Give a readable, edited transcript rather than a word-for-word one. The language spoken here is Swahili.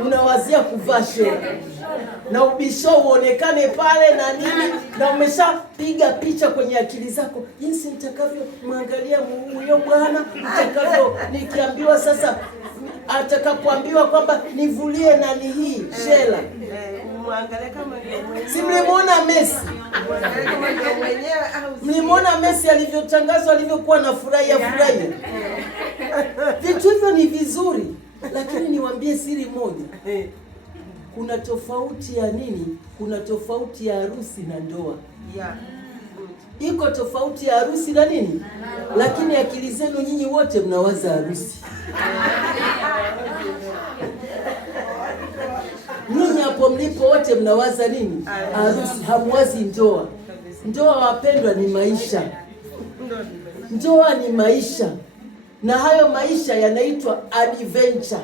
unawazia kuvaa shela na ubisho uonekane pale na nini, na umeshapiga picha kwenye akili zako jinsi nitakavyo mwangalia huyo bwana, nitakavyo nikiambiwa sasa, atakapoambiwa kwamba nivulie nani hii shela. Si mlimuona Messi? Mlimuona Messi alivyotangazwa, alivyokuwa na furahia. Vitu hivyo ni vizuri, lakini niwaambie siri moja. Kuna tofauti ya nini? Kuna tofauti ya harusi na ndoa. Iko tofauti ya harusi na nini? Lakini akili zenu nyinyi wote mnawaza harusi. Nyinyi hapo mlipo wote mnawaza nini? Harusi, hamwazi ndoa. Ndoa wapendwa ni maisha. Ndoa ni maisha. Na hayo maisha yanaitwa adventure.